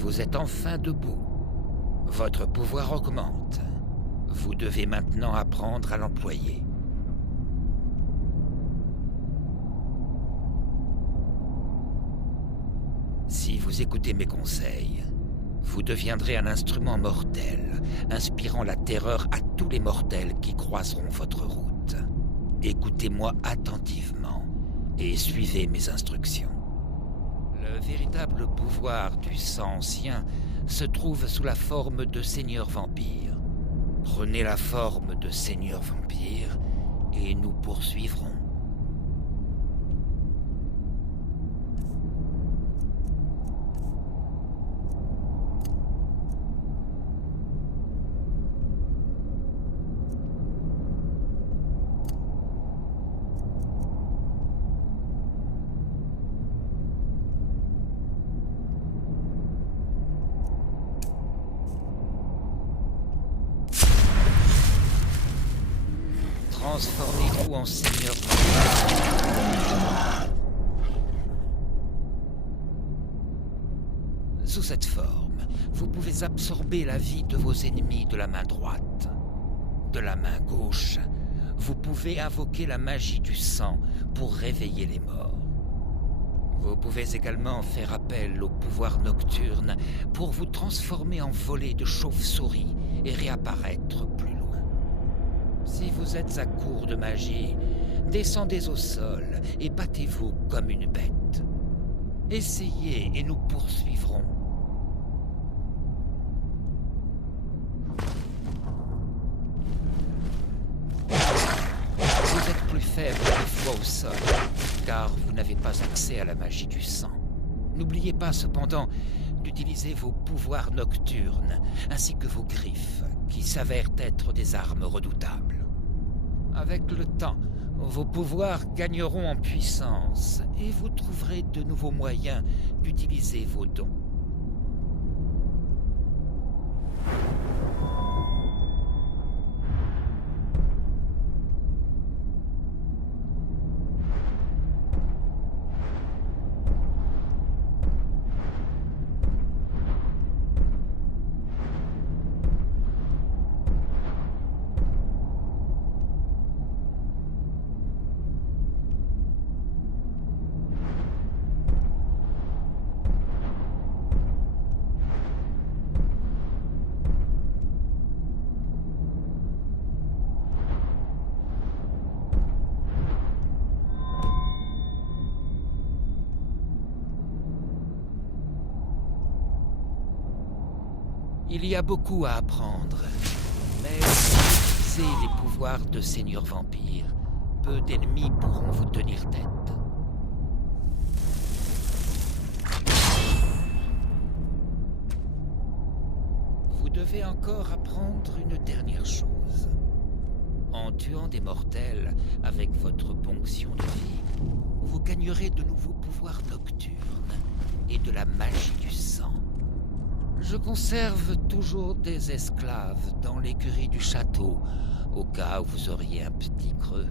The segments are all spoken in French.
Vous êtes enfin debout. Votre pouvoir augmente. Vous devez maintenant apprendre à l'employer. Si vous écoutez mes conseils, vous deviendrez un instrument mortel, inspirant la terreur à tous les mortels qui croiseront votre route. Écoutez-moi attentivement et suivez mes instructions. Le véritable pouvoir du sang ancien se trouve sous la forme de seigneur vampire. Prenez la forme de seigneur vampire et nous poursuivrons. Transformez-vous en seigneur vampire. Sous cette forme, vous pouvez absorber la vie de vos ennemis de la main droite. De la main gauche, vous pouvez invoquer la magie du sang pour réveiller les morts. Vous pouvez également faire appel au pouvoir nocturne pour vous transformer en volée de chauve-souris et réapparaître plus loin. Si vous êtes à court de magie, descendez au sol et battez-vous comme une bête. Essayez et nous poursuivrons. Vous êtes plus faible des fois au sol, car vous n'avez pas accès à la magie du sang. N'oubliez pas cependant d'utiliser vos pouvoirs nocturnes, ainsi que vos griffes, qui s'avèrent être des armes redoutables. Avec le temps, vos pouvoirs gagneront en puissance, et vous trouverez de nouveaux moyens d'utiliser vos dons. Il y a beaucoup à apprendre, mais si vous utilisez les pouvoirs de seigneur vampire, peu d'ennemis pourront vous tenir tête. Vous devez encore apprendre une dernière chose. En tuant des mortels avec votre ponction de vie, vous gagnerez de nouveaux pouvoirs nocturnes et de la magie du sang. Je conserve toujours des esclaves dans l'écurie du château, au cas où vous auriez un petit creux.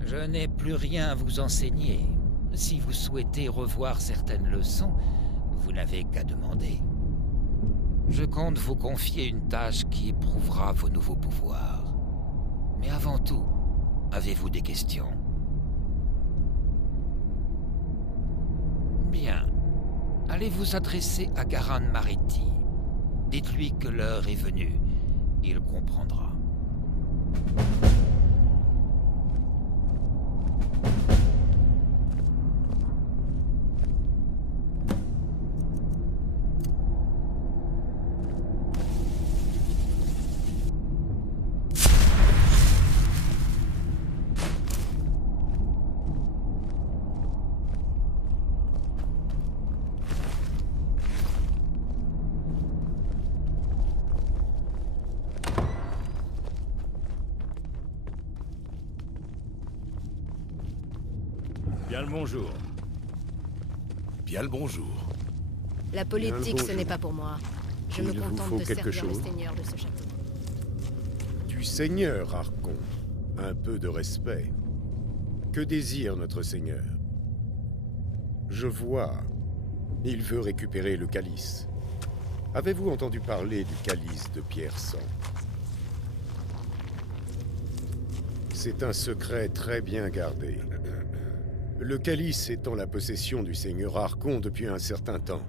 Je n'ai plus rien à vous enseigner. Si vous souhaitez revoir certaines leçons, vous n'avez qu'à demander. Je compte vous confier une tâche qui éprouvera vos nouveaux pouvoirs. Mais avant tout, avez-vous des questions? Bien. Allez vous adresser à Garan Mariti. Dites-lui que l'heure est venue. Il comprendra. Bien le bonjour. Bien le bonjour. La politique, Bien le ce n'est pas pour moi. Je me Il vous contente faut de quelque servir chose le seigneur de ce château. Du Seigneur, Archon. Un peu de respect. Que désire notre Seigneur? Je vois. Il veut récupérer le calice. Avez-vous entendu parler du calice de pierre sang? C'est un secret très bien gardé. Le calice est en la possession du seigneur Harkon depuis un certain temps.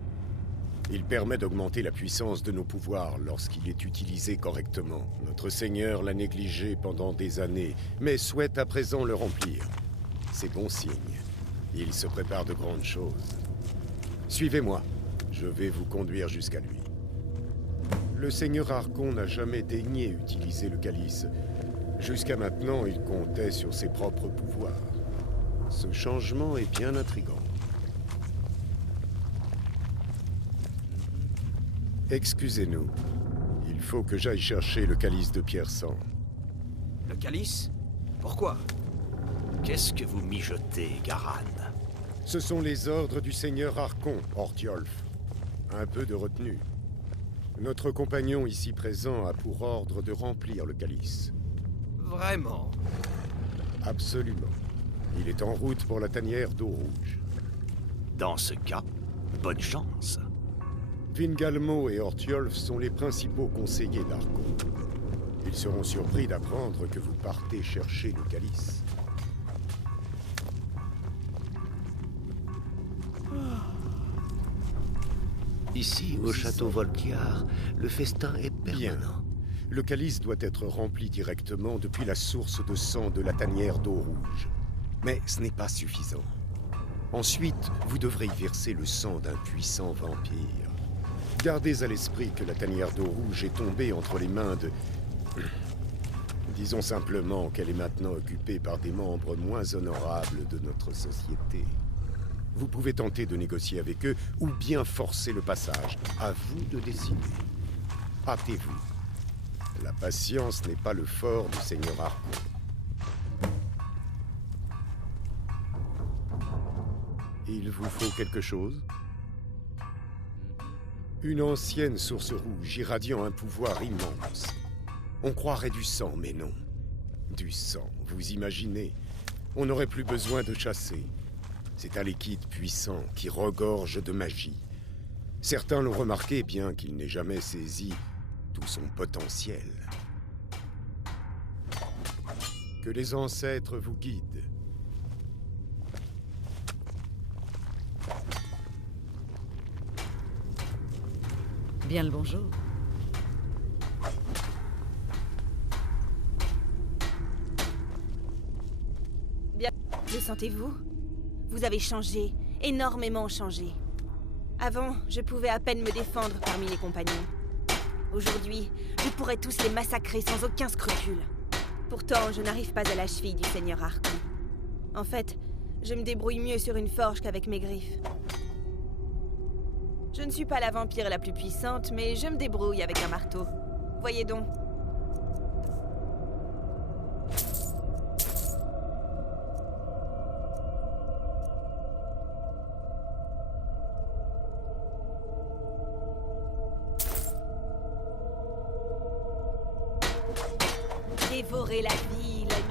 Il permet d'augmenter la puissance de nos pouvoirs lorsqu'il est utilisé correctement. Notre seigneur l'a négligé pendant des années, mais souhaite à présent le remplir. C'est bon signe. Il se prépare de grandes choses. Suivez-moi. Je vais vous conduire jusqu'à lui. Le seigneur Harkon n'a jamais daigné utiliser le calice. Jusqu'à maintenant, il comptait sur ses propres pouvoirs. Ce changement est bien intrigant. Excusez-nous. Il faut que j'aille chercher le calice de pierre sang. Le calice? Pourquoi? Qu'est-ce que vous mijotez, Garan? Ce sont les ordres du seigneur Harkon, Orthiolf. Un peu de retenue. Notre compagnon ici présent a pour ordre de remplir le calice. Vraiment? Absolument. Il est en route pour la tanière d'eau rouge. Dans ce cas, bonne chance. Vingalmo et Orthiolf sont les principaux conseillers d'Harkon. Ils seront surpris d'apprendre que vous partez chercher le calice. Ici, au château Volkiar, le festin est Bien. permanent. Le calice doit être rempli directement depuis la source de sang de la tanière d'eau rouge. Mais ce n'est pas suffisant. Ensuite, vous devrez y verser le sang d'un puissant vampire. Gardez à l'esprit que la tanière d'eau rouge est tombée entre les mains de... Disons simplement qu'elle est maintenant occupée par des membres moins honorables de notre société. Vous pouvez tenter de négocier avec eux ou bien forcer le passage. À vous de décider. Hâtez-vous. La patience n'est pas le fort du seigneur Harkon. Il vous faut quelque chose? Une ancienne source rouge irradiant un pouvoir immense. On croirait du sang, mais non. Du sang, vous imaginez? On n'aurait plus besoin de chasser. C'est un liquide puissant qui regorge de magie. Certains l'ont remarqué, bien qu'il n'ait jamais saisi tout son potentiel. Que les ancêtres vous guident. Bien le bonjour. Le sentez-vous? Vous avez changé, énormément changé. Avant, je pouvais à peine me défendre parmi les compagnons. Aujourd'hui, je pourrais tous les massacrer sans aucun scrupule. Pourtant, je n'arrive pas à la cheville du seigneur Harkon. En fait, je me débrouille mieux sur une forge qu'avec mes griffes. Je ne suis pas la vampire la plus puissante, mais je me débrouille avec un marteau. Voyez donc. Dévorer la vie, l'ami.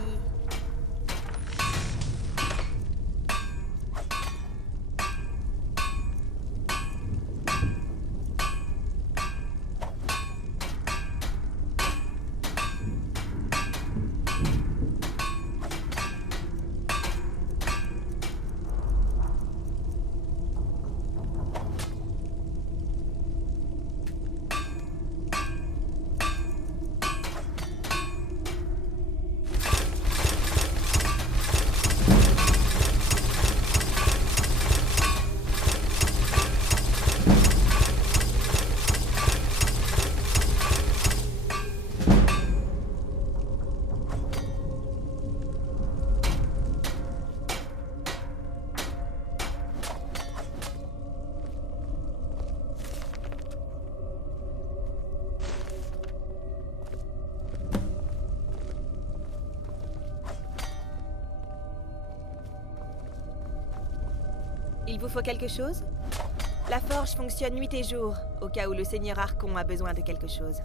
Il vous faut quelque chose? La forge fonctionne nuit et jour, au cas où le seigneur Harkon a besoin de quelque chose.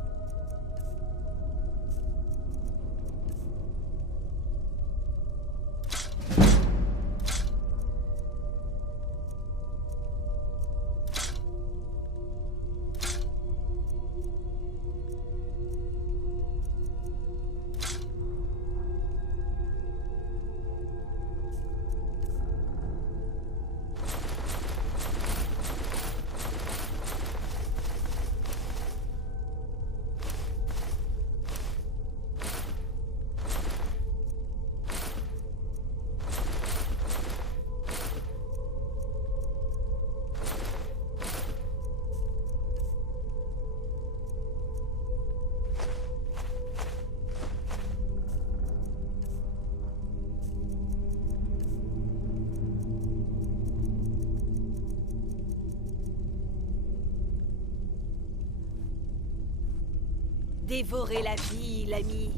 Dévorer la vie, l'ami.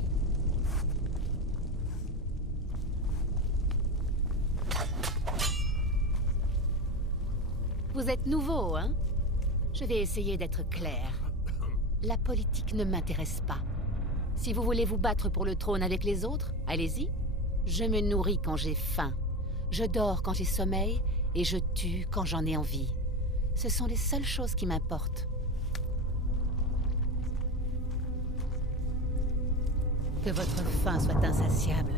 Vous êtes nouveau, hein? Je vais essayer d'être clair. La politique ne m'intéresse pas. Si vous voulez vous battre pour le trône avec les autres, allez-y. Je me nourris quand j'ai faim. Je dors quand j'ai sommeil, et je tue quand j'en ai envie. Ce sont les seules choses qui m'importent. Que votre faim soit insatiable.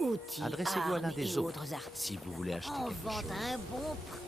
Outils, Adressez-vous à l'un armes des et autres autres articles. si vous voulez acheter En quelque vente chose. à un bon prix.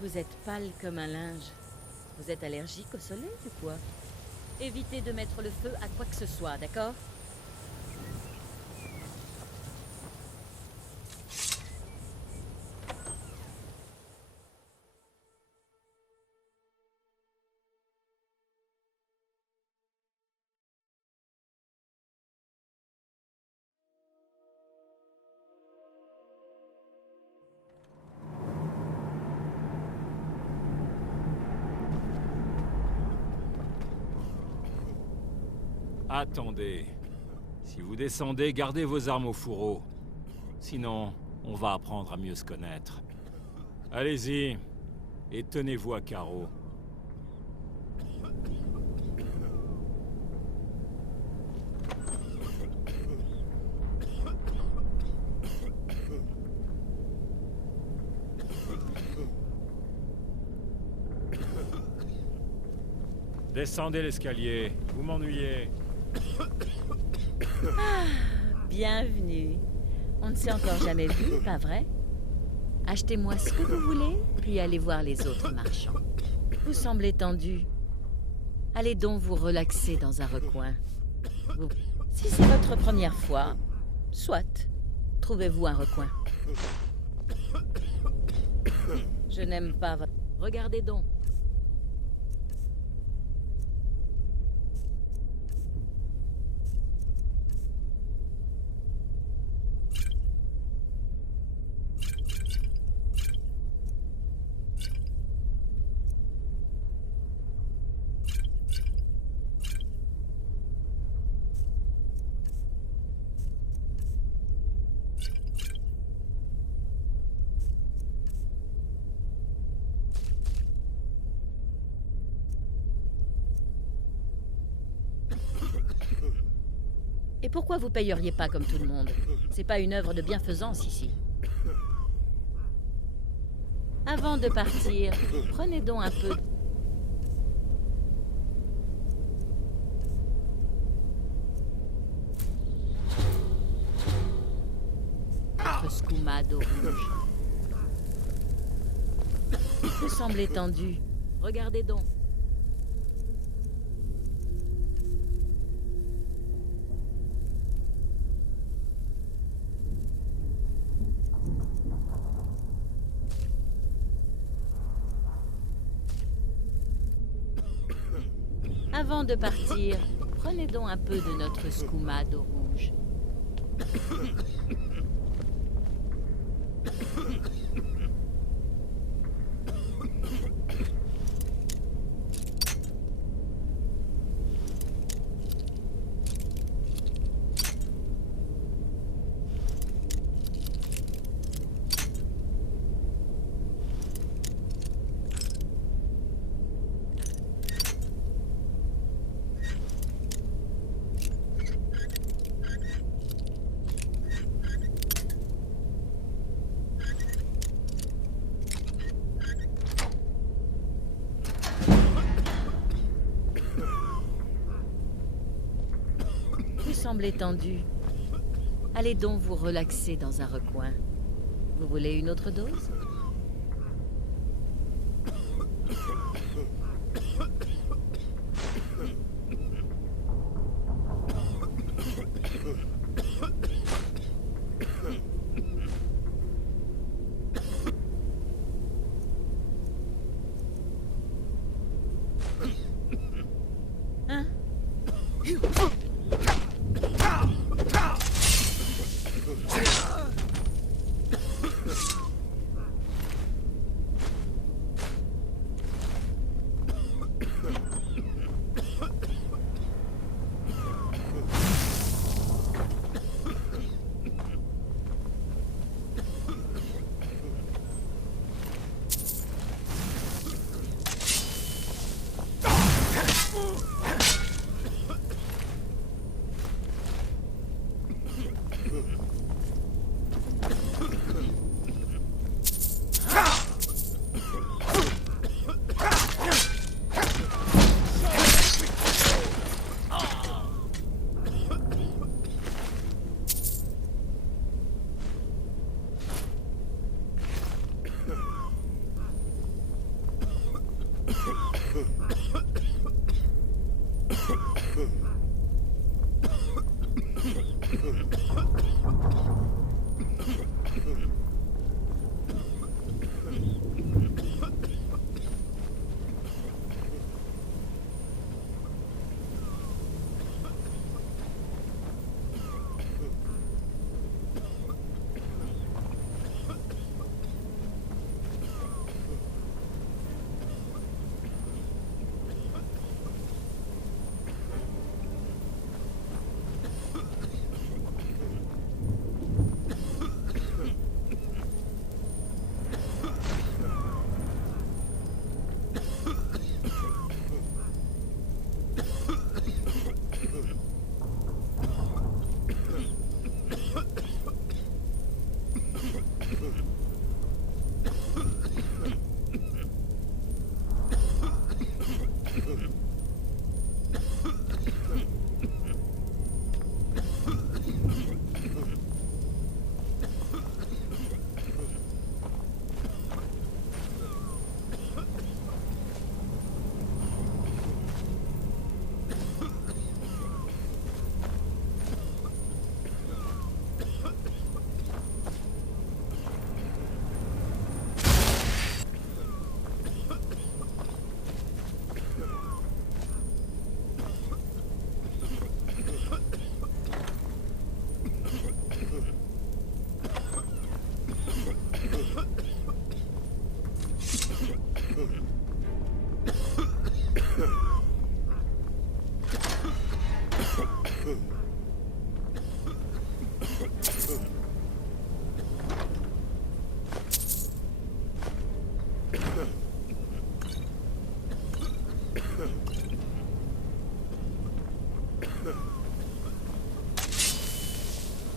Vous êtes pâle comme un linge. Vous êtes allergique au soleil ou quoi? Évitez de mettre le feu à quoi que ce soit, d'accord? Attendez. Si vous descendez, gardez vos armes au fourreau. Sinon, on va apprendre à mieux se connaître. Allez-y, et tenez-vous à carreau. Descendez l'escalier, vous m'ennuyez. Bienvenue. On ne s'est encore jamais vu, pas vrai? Achetez-moi ce que vous voulez, puis allez voir les autres marchands. Vous semblez tendu. Allez donc vous relaxer dans un recoin. Si c'est votre première fois, soit. Trouvez-vous un recoin. Je n'aime pas votre... Regardez donc. Et pourquoi vous payeriez pas comme tout le monde? C'est pas une œuvre de bienfaisance ici. Avant de partir, prenez donc un peu... Votre scoumade au rouge. Vous semblez tendu. Regardez donc. Avant de partir, prenez donc un peu de notre scoumade au rouge. Vous semblez tendu. Allez donc vous relaxer dans un recoin. Vous voulez une autre dose? Hein?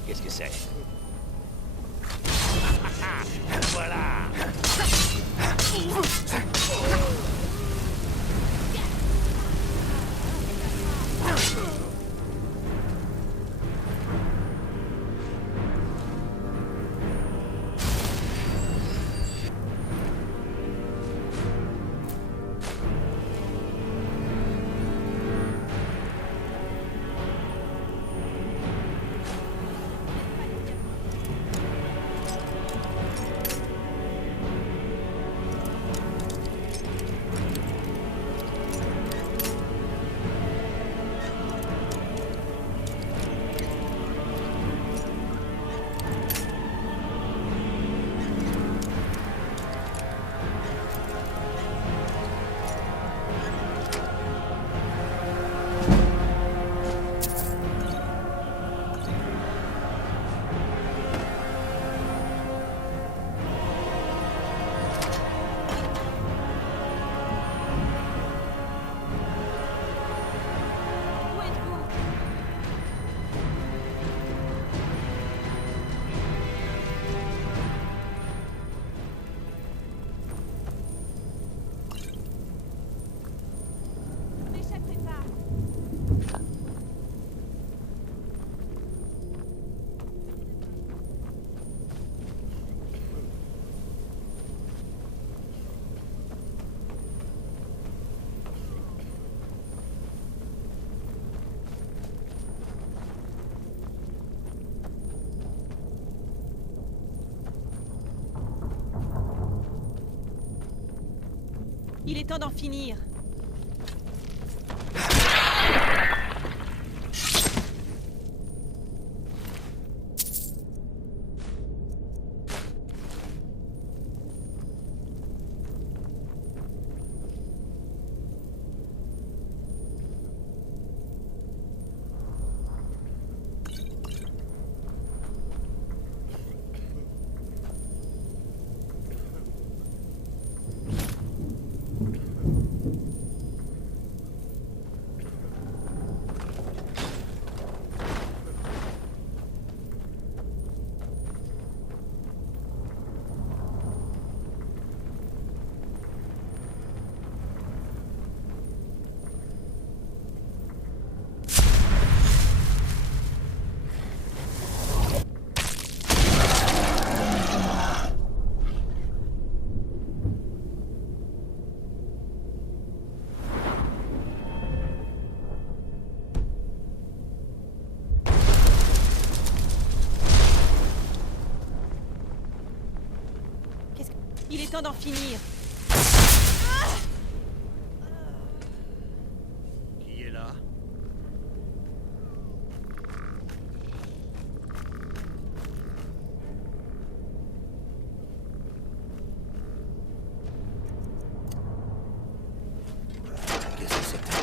Qu'est-ce que c'est? Voilà! Où êtes-vous? Ne m'échappez pas! Il est temps d'en finir. Il est temps d'en finir. Qui est là? Qu'est-ce que c'était?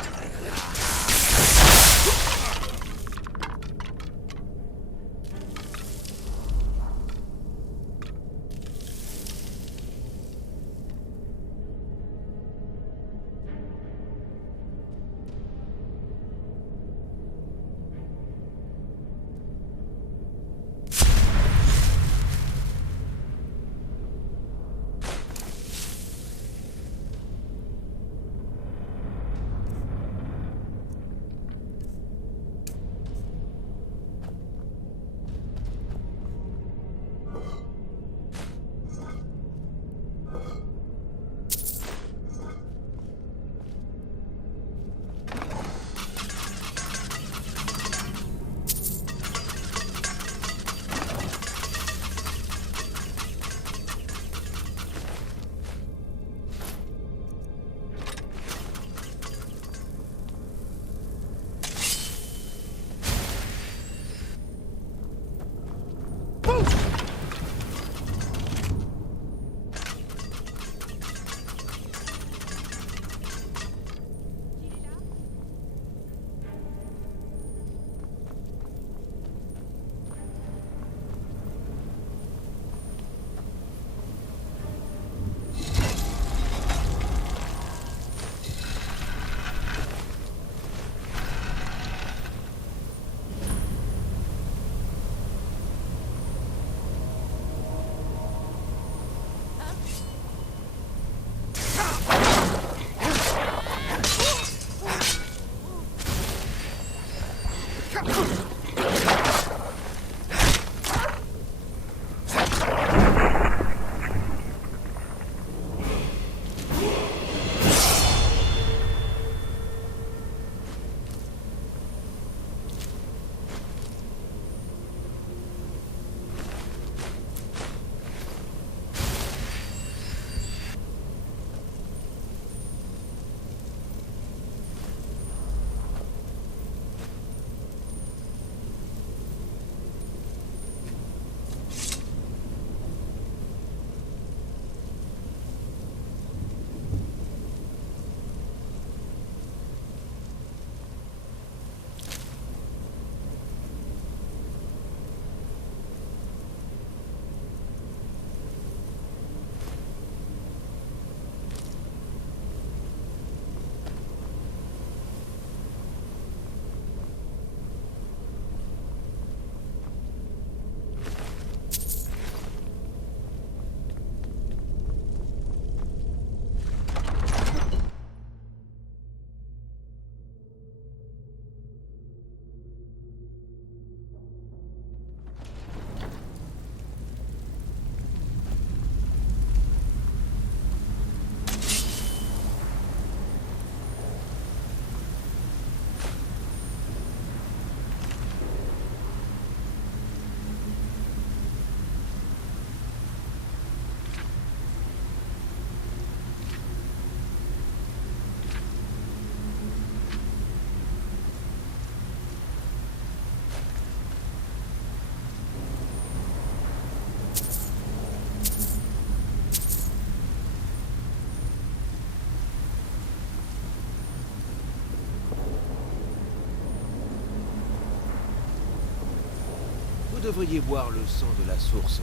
Vous devriez boire le sang de la source.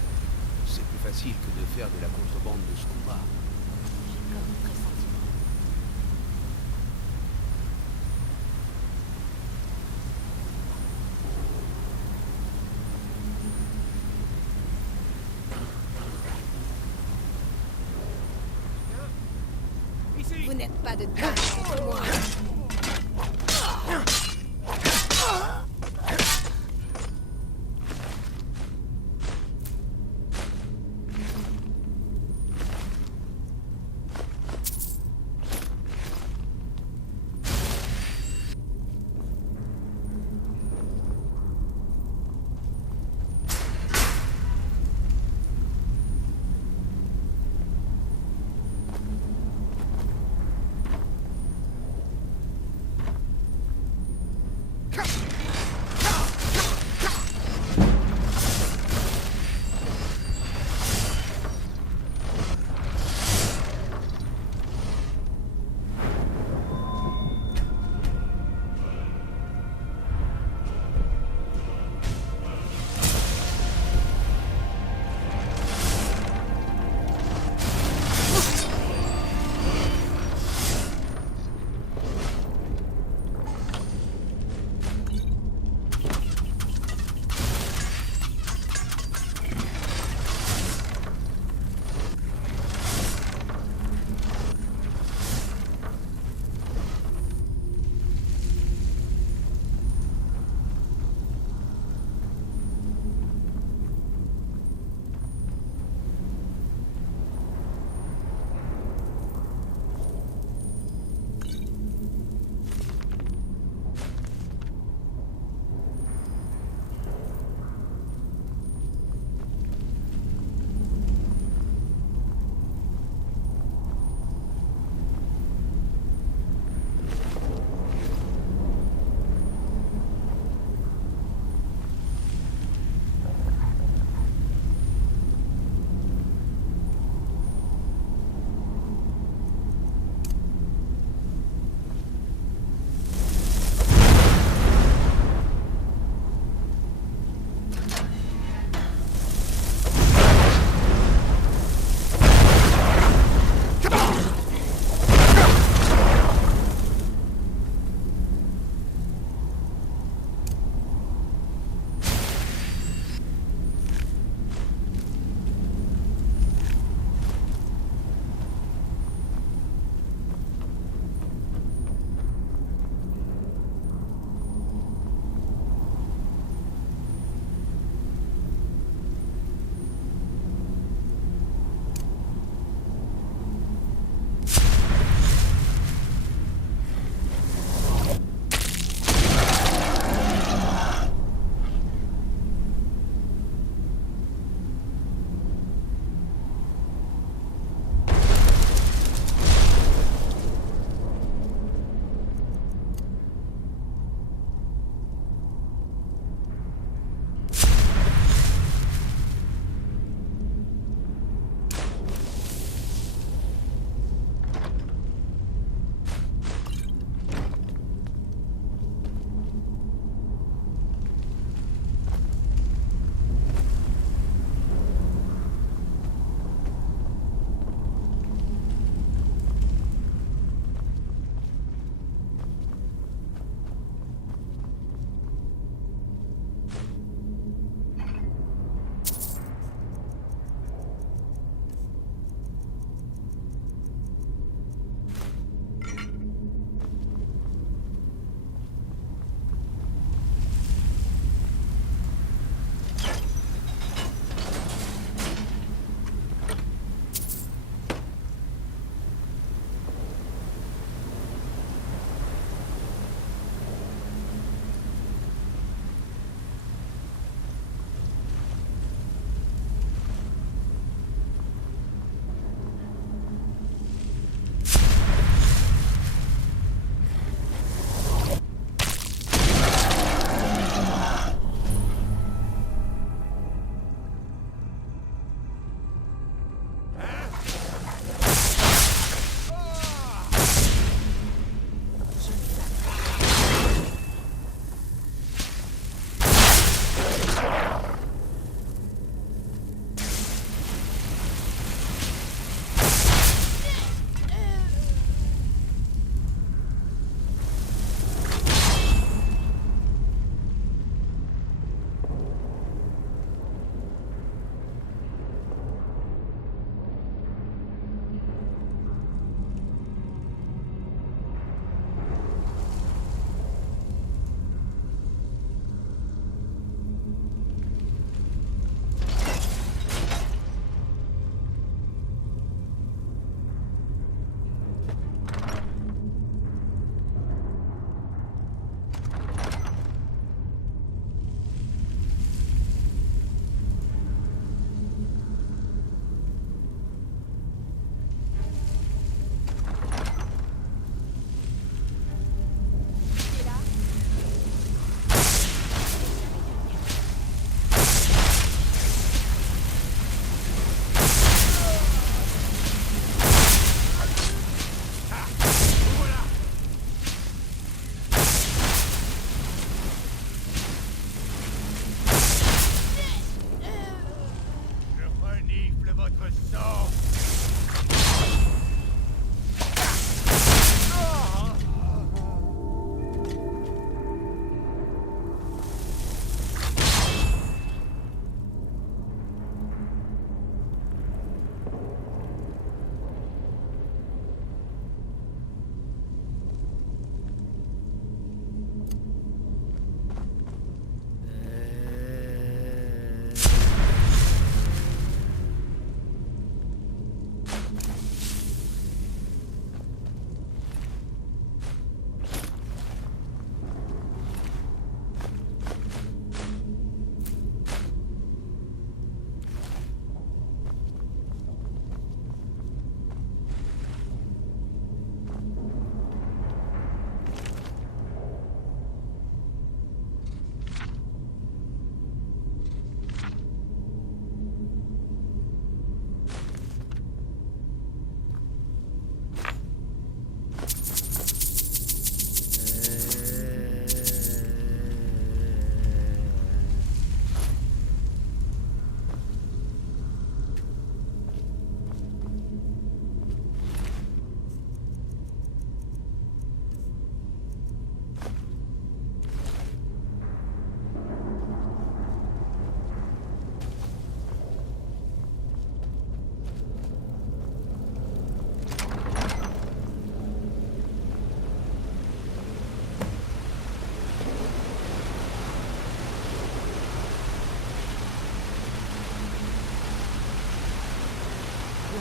C'est plus facile que de faire de la contrebande de scuba. J'ai comme un pressentiment. Vous n'êtes pas de taille contre moi.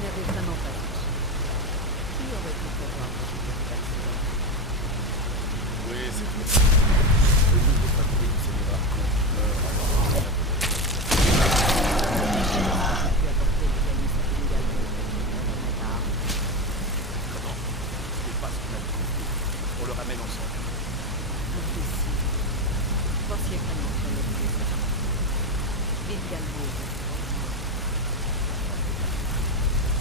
n'avez vraiment pas cherché. Qui aurait pu prévoir que je fasse cet accident? Oui, c'est tout. Le nouveau papier du Seigneur Arcon meurt alors. J'ai pu apporter le calice à Vingalmo. Comment? C'est pas ce qu'on a dit. On le ramène ensemble. Impossible. Vous pensiez vraiment que j'allais vous laisser partir. Vingalmo.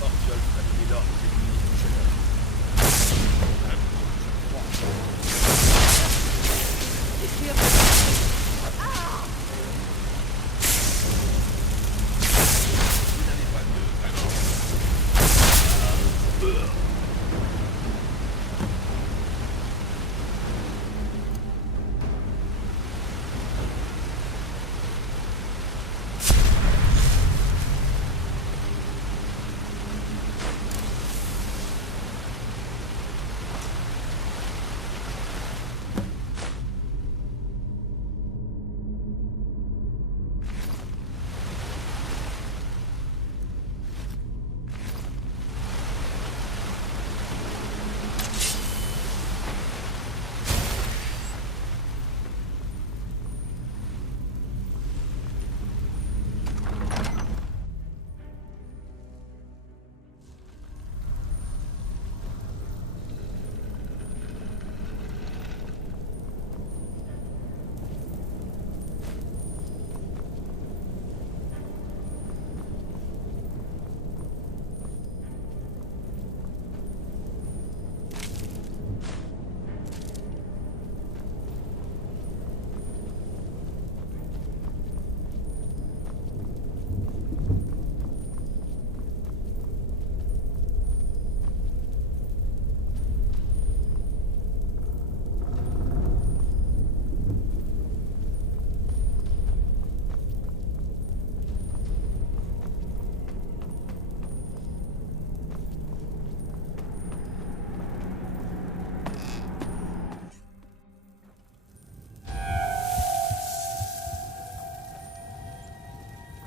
Ortiolf a donné l'ordre d'éliminer tout jeune homme. Détruire. Vous n'avez pas de canon.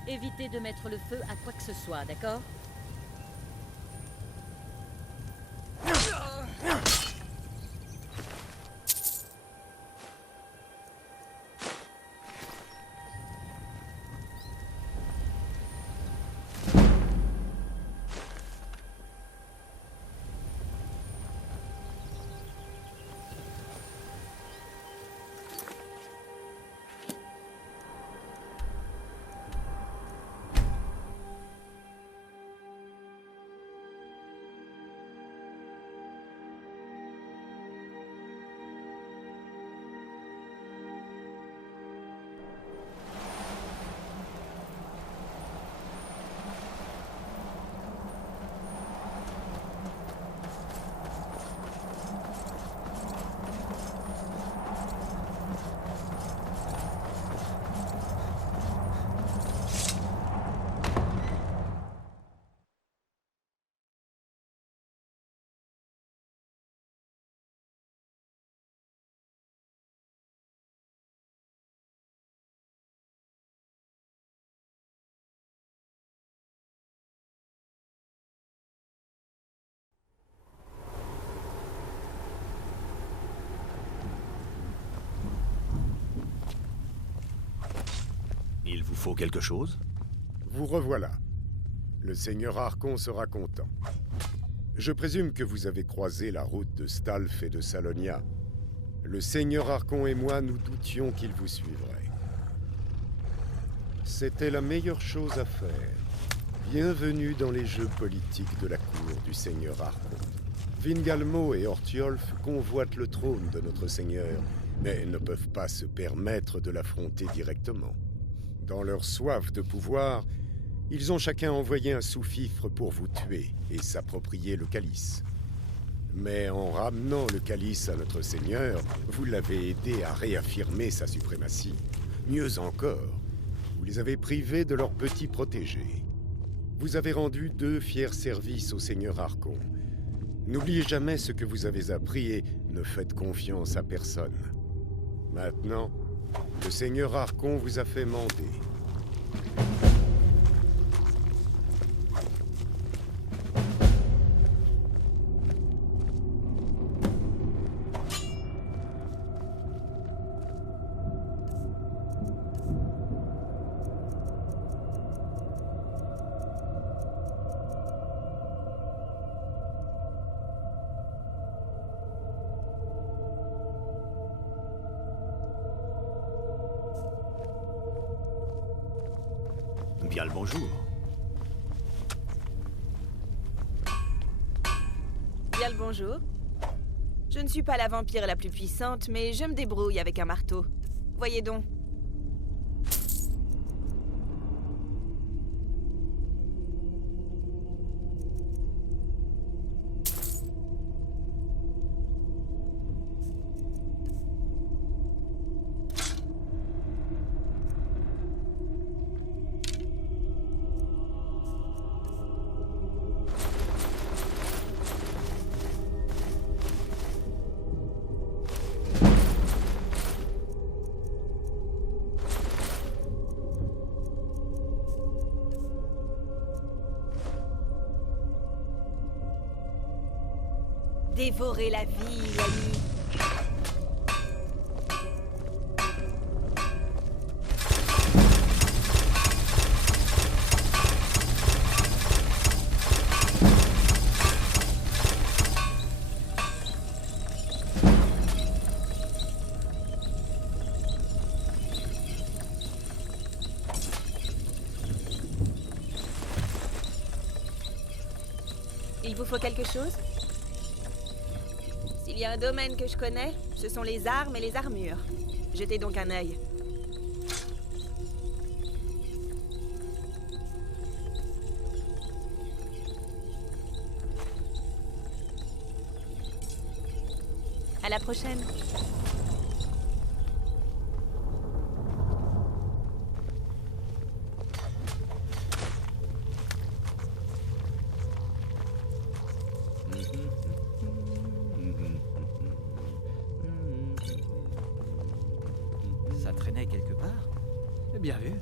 Évitez de mettre le feu à quoi que ce soit, d'accord? Il vous faut quelque chose? Vous revoilà. Le Seigneur Arcon sera content. Je présume que vous avez croisé la route de Stalf et de Salonia. Le Seigneur Arcon et moi, nous doutions qu'il vous suivrait. C'était la meilleure chose à faire. Bienvenue dans les jeux politiques de la cour du Seigneur Arcon. Vingalmo et Ortiolf convoitent le trône de notre Seigneur, mais ne peuvent pas se permettre de l'affronter directement. Dans leur soif de pouvoir, ils ont chacun envoyé un sous-fifre pour vous tuer et s'approprier le calice. Mais en ramenant le calice à notre Seigneur, vous l'avez aidé à réaffirmer sa suprématie. Mieux encore, vous les avez privés de leurs petits protégés. Vous avez rendu 2 fiers services au Seigneur Arcon. N'oubliez jamais ce que vous avez appris et ne faites confiance à personne. Maintenant, le Seigneur Arcon vous a fait mander. Bien le bonjour. Bien le bonjour. Je ne suis pas la vampire la plus puissante, mais je me débrouille avec un marteau. Voyez donc. Dévorer la vie, l'ami. Il vous faut quelque chose ? Il y a un domaine que je connais, ce sont les armes et les armures. Jetez donc un œil. À la prochaine. Ça traînait quelque part? Bien vu.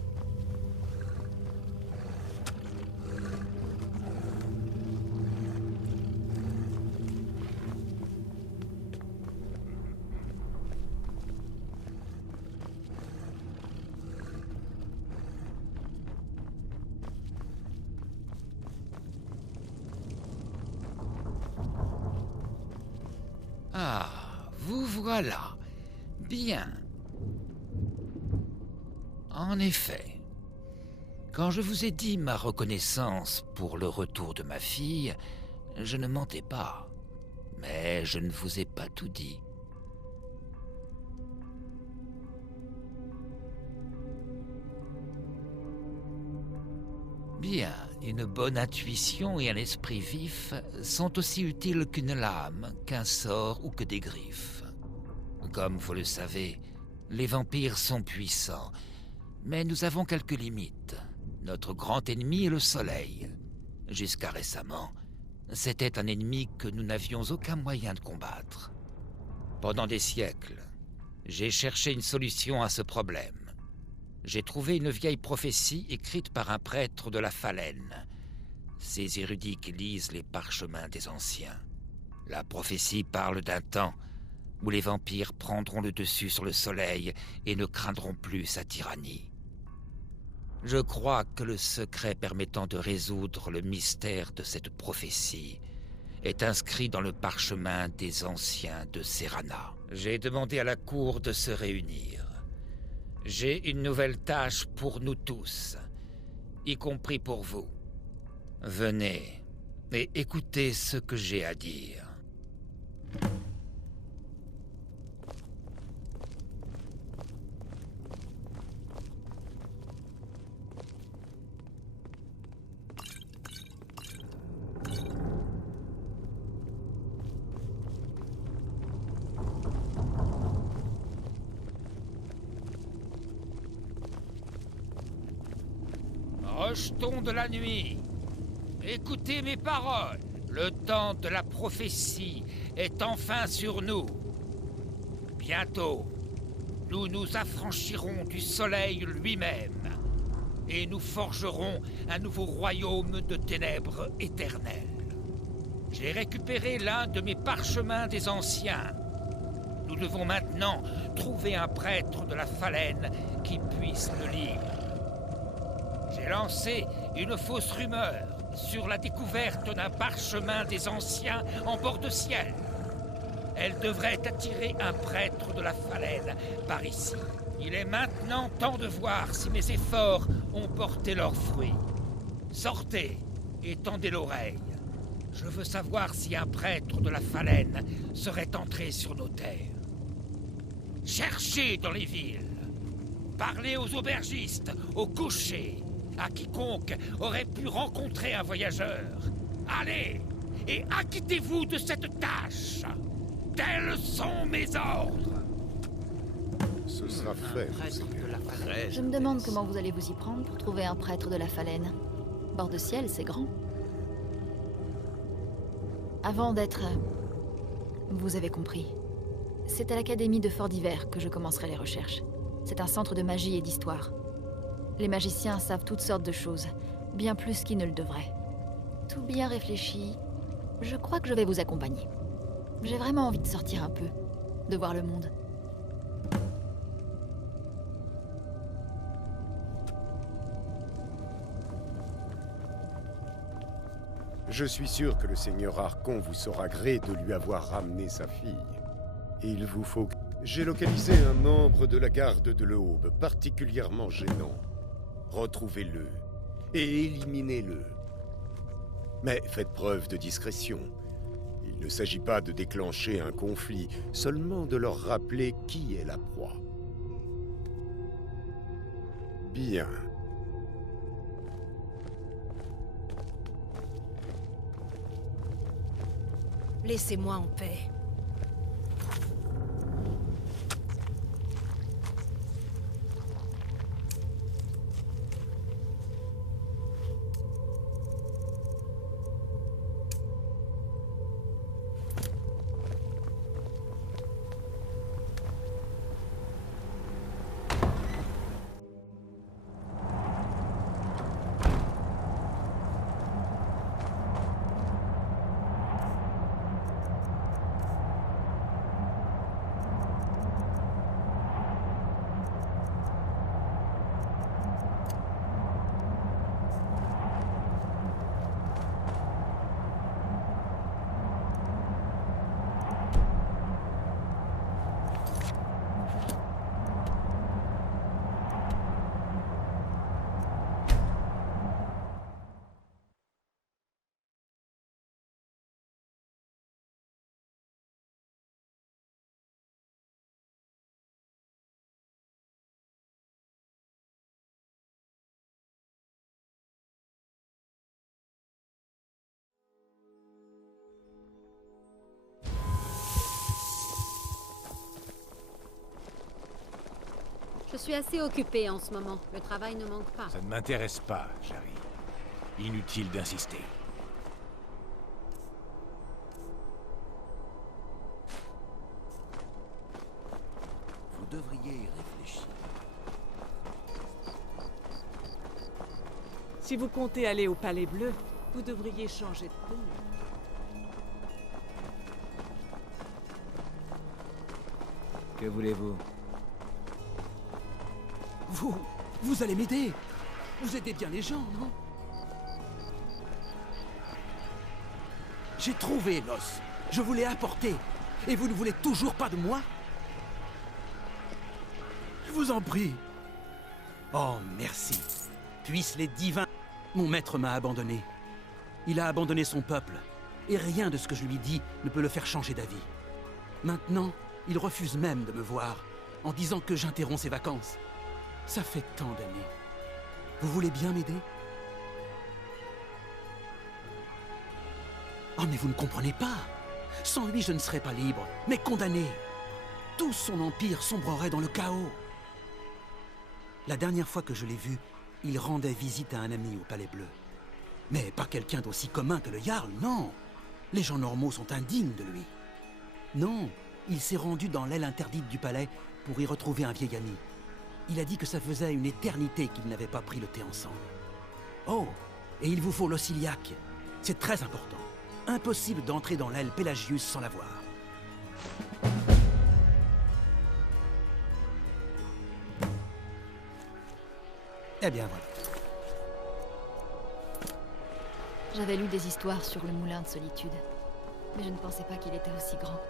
Ah, vous voilà. Bien. En effet, quand je vous ai dit ma reconnaissance pour le retour de ma fille, je ne mentais pas. Mais je ne vous ai pas tout dit. Bien, une bonne intuition et un esprit vif sont aussi utiles qu'une lame, qu'un sort ou que des griffes. Comme vous le savez, les vampires sont puissants, mais nous avons quelques limites. Notre grand ennemi est le soleil. Jusqu'à récemment, c'était un ennemi que nous n'avions aucun moyen de combattre. Pendant des siècles, j'ai cherché une solution à ce problème. J'ai trouvé une vieille prophétie écrite par un prêtre de la Fallen. Ces érudits qui lisent les parchemins des anciens. La prophétie parle d'un temps où les vampires prendront le dessus sur le soleil et ne craindront plus sa tyrannie. Je crois que le secret permettant de résoudre le mystère de cette prophétie est inscrit dans le parchemin des anciens de Serana. J'ai demandé à la cour de se réunir. J'ai une nouvelle tâche pour nous tous, y compris pour vous. Venez et écoutez ce que j'ai à dire. Rejetons de la nuit. Écoutez mes paroles. Le temps de la prophétie est enfin sur nous. Bientôt, nous nous affranchirons du soleil lui-même et nous forgerons un nouveau royaume de ténèbres éternelles. J'ai récupéré l'un de mes parchemins des anciens. Nous devons maintenant trouver un prêtre de la Fallen qui puisse le lire. J'ai lancé une fausse rumeur sur la découverte d'un parchemin des anciens en bord de ciel. Elle devrait attirer un prêtre de la Fallen par ici. Il est maintenant temps de voir si mes efforts ont porté leurs fruits. Sortez et tendez l'oreille. Je veux savoir si un prêtre de la Phalène serait entré sur nos terres. Cherchez dans les villes. Parlez aux aubergistes, aux cochers, à quiconque aurait pu rencontrer un voyageur. Allez, et acquittez-vous de cette tâche. Tels sont mes ordres. Ce sera fait. Je me demande comment vous allez vous y prendre pour trouver un prêtre de la Phalène. Bord de ciel, c'est grand. Avant d'être... Vous avez compris. C'est à l'Académie de Fort d'Hiver que je commencerai les recherches. C'est un centre de magie et d'histoire. Les magiciens savent toutes sortes de choses, bien plus qu'ils ne le devraient. Tout bien réfléchi, je crois que je vais vous accompagner. J'ai vraiment envie de sortir un peu, de voir le monde. Je suis sûr que le seigneur Archon vous saura gré de lui avoir ramené sa fille. Il vous faut... J'ai localisé un membre de la garde de l'Aube, particulièrement gênant. Retrouvez-le et éliminez-le. Mais faites preuve de discrétion. Il ne s'agit pas de déclencher un conflit, seulement de leur rappeler qui est la proie. Bien. Laissez-moi en paix. Je suis assez occupée en ce moment. Le travail ne manque pas. Ça ne m'intéresse pas, Jarry. Inutile d'insister. Vous devriez y réfléchir. Si vous comptez aller au Palais Bleu, vous devriez changer de tenue. Que voulez-vous? Vous allez m'aider. Vous aidez bien les gens, non? J'ai trouvé l'os. Je vous l'ai apporté. Et vous ne voulez toujours pas de moi? Je vous en prie. Oh, merci. Puissent les divins... Mon maître m'a abandonné. Il a abandonné son peuple. Et rien de ce que je lui dis ne peut le faire changer d'avis. Maintenant, il refuse même de me voir, en disant que j'interromps ses vacances. Ça fait tant d'années. Vous voulez bien m'aider? Oh, mais vous ne comprenez pas. Sans lui, je ne serais pas libre, mais condamné. Tout son empire sombrerait dans le chaos. La dernière fois que je l'ai vu, il rendait visite à un ami au Palais Bleu. Mais pas quelqu'un d'aussi commun que le Jarl, non. Les gens normaux sont indignes de lui. Non, il s'est rendu dans l'aile interdite du palais pour y retrouver un vieil ami. Il a dit que ça faisait une éternité qu'ils n'avaient pas pris le thé ensemble. Oh, et il vous faut l'Ossiliaque. C'est très important. Impossible d'entrer dans l'aile Pelagius sans l'avoir. Eh bien, voilà. J'avais lu des histoires sur le moulin de solitude, mais je ne pensais pas qu'il était aussi grand.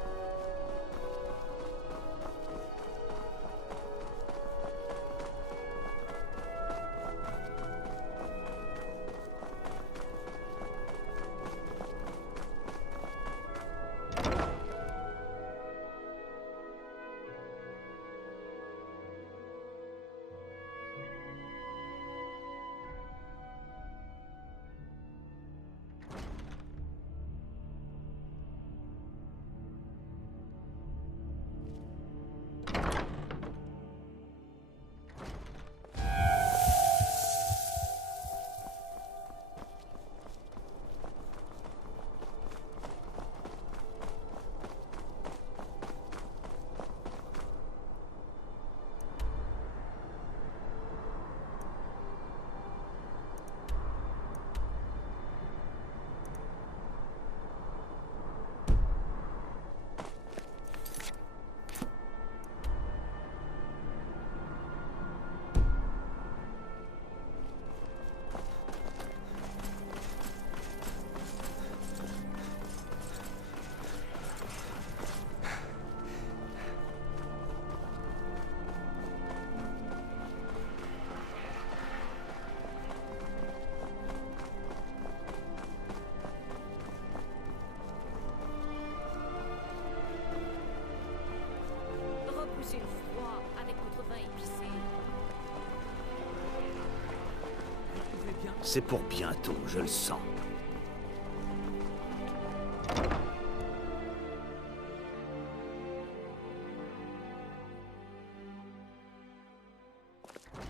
C'est pour bientôt, je le sens.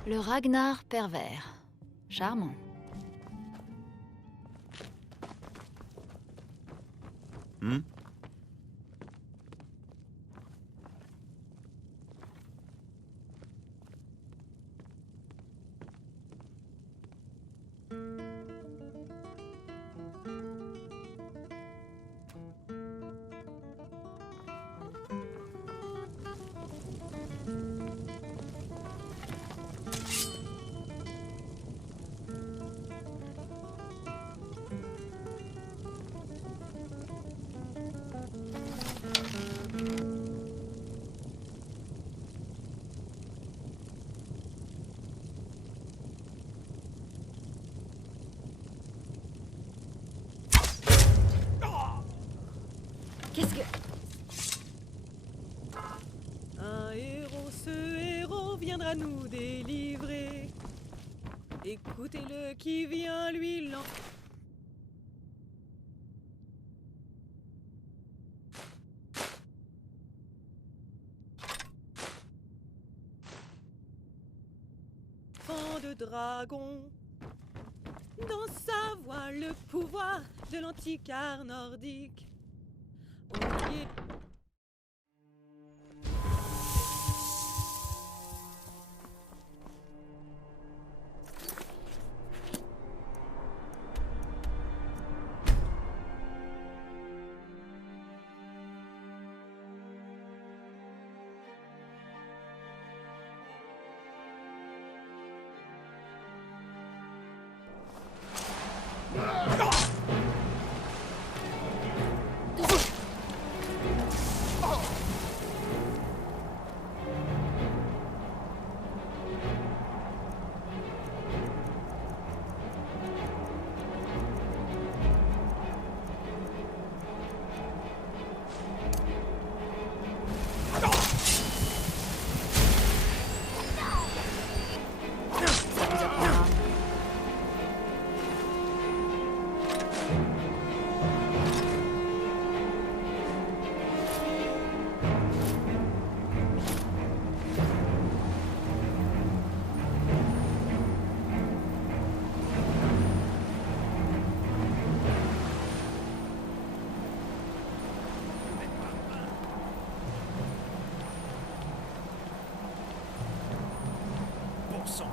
Le Ragnar pervers. Charmant. Qu'est-ce que... Un héros, ce héros viendra nous délivrer. Écoutez-le qui vient lui lancer. De dragon. Dans sa voix, le pouvoir de l'antique art nordique.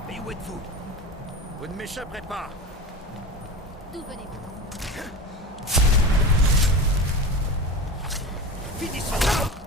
Mais où êtes-vous? Vous ne m'échapperez pas. D'où venez-vous? Finissons.